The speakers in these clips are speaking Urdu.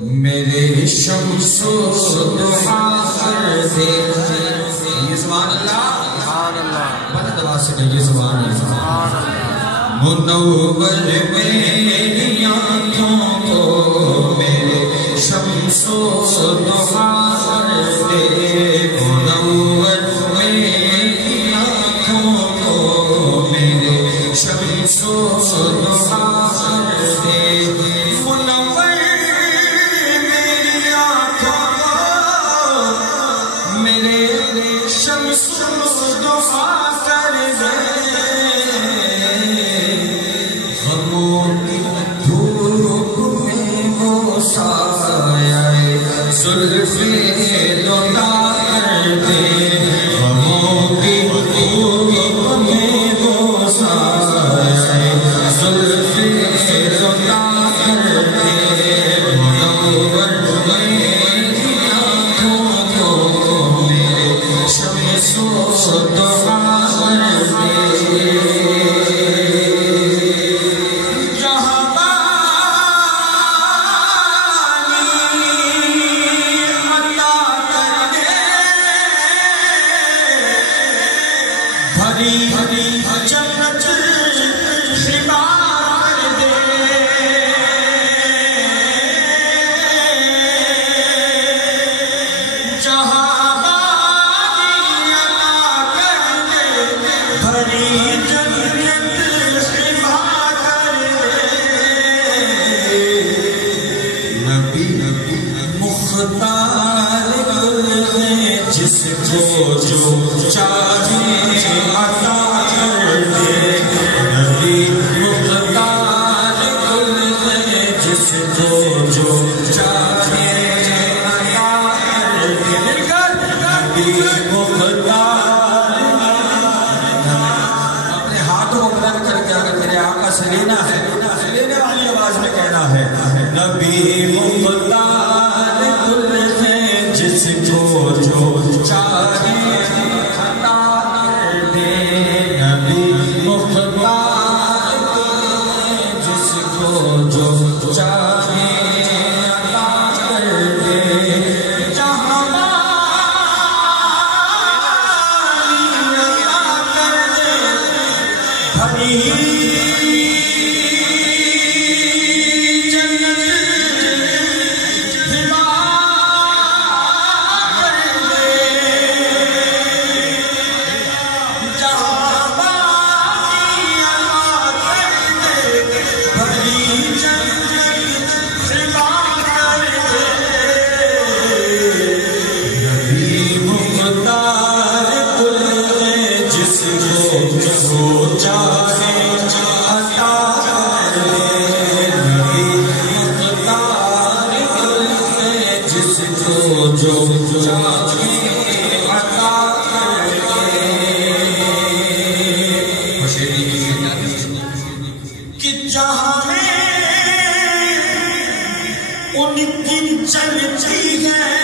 میرے شمس و ضحا کر دے یہ زبان اللہ بلد واسطہ یہ زبان اللہ منور میری آنکھوں کو میرے شمس و ضحا کر دے منور میری آنکھوں کو میرے شمس و ضحا کر دے منور شمس ضحا کر دے غموں کی دھوپ میں وہ سایہ زلف لوٹا کر دے غموں کی دھوپ میں وہ سایہ زلف لوٹا کر دے منور میری آنکھوں کو میرے شمس و ضحا کر دے جہاں بھری جنت شبا کر دے جہاں بھری جنت شبا کر دے نبی مختار ہے جس کو جو چاہے عطا کر دے نبی مختار ہے جس کو جو چاہے عطا کر دے نبی مختار اپنے ہاتھوں کو بلند کر کے اگر میرے آقا سے لینا ہے لینے والی آواز میں کہنا ہے نبی مختار ہے جس کو جو چاہے عطا کر دے نبی مختار ہے جس کو جو چاہے عطا کر دے جہاں عطا کر دے بھری جہاں ان کی چلتی ہے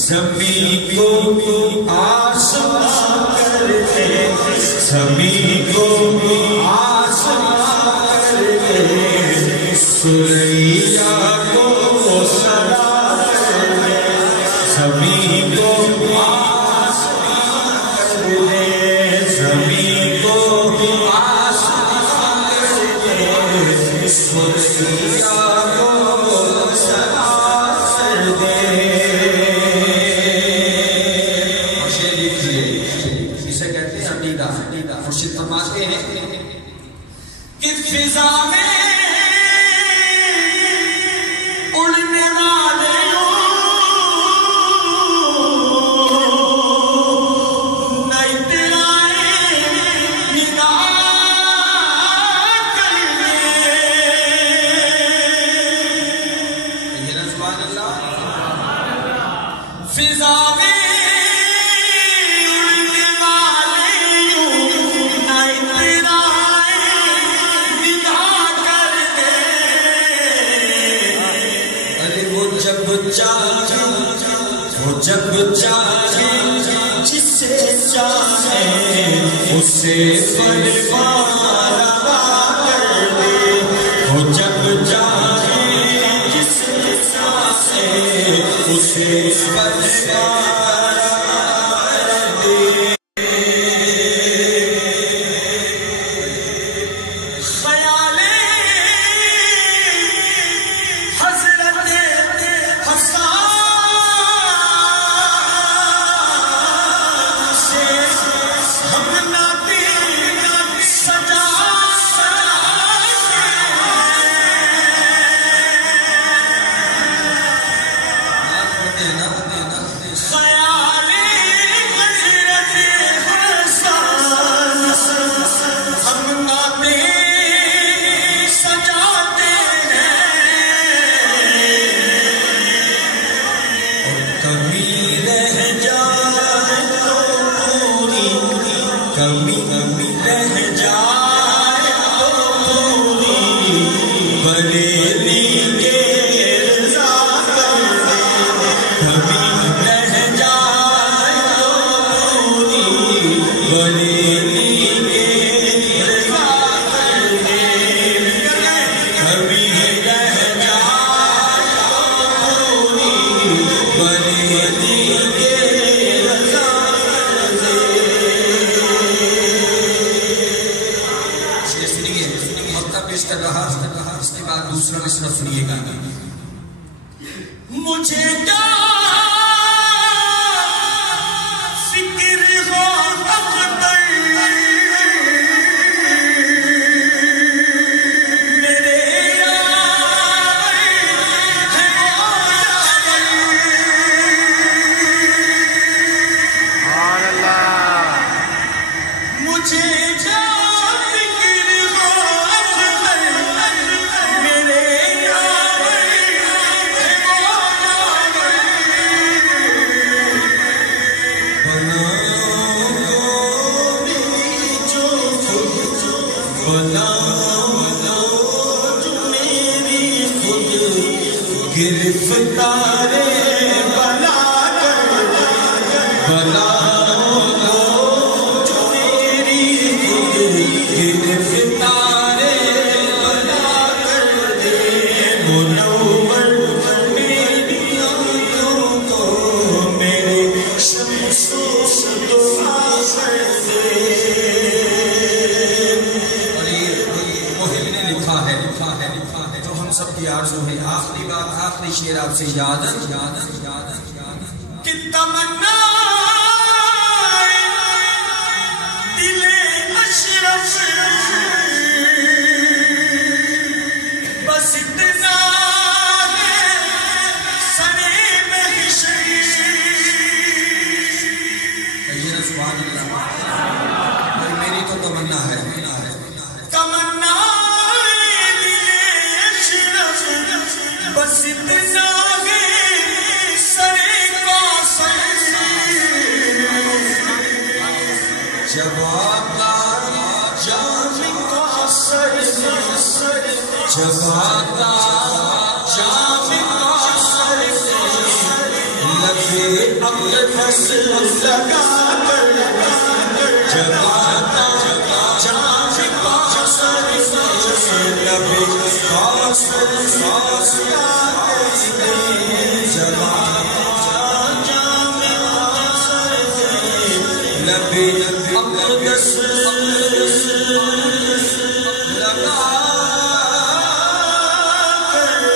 زمین کو آسمان کر دے زمین کو آسمان کر دے سریا کو سلا کر دے زمین کو آسمان کر دے زمین کو آسمان کر دے سریا کو چاہے وہ جب چاہے جسے چاہے اسے فرمان روا کر دے وہ جب چاہے جسے چاہے اسے فرمان اس کے بعد دوسرا مصرع سنیے گا مجھے کیا فکر ہو اختر میرے یار ہے سبحان اللہ مجھے کیا گرفتارے بلا کر بلا جو میری خود گرفتارے بلا کر دے منور میری آنکھوں کو میرے شمس و دعا کر دے اور یہ محل نے لکھا ہے جو ہم سب کی آرزو ہے آخری بات آخری شعر آپ سے یاد کہ تمنا دل اشرف بس اتنا ہے سرے محشر کہیے نا سبحان اللہ میری تو تمنا ہے تمنا بس اتنا ہے سرے کا سر جب آقا جام کا سر جب آقا جام کا سر لبے اقدس لگا کر جب آقا جام کا سر لبے قاصر لبے اقدس لگا کر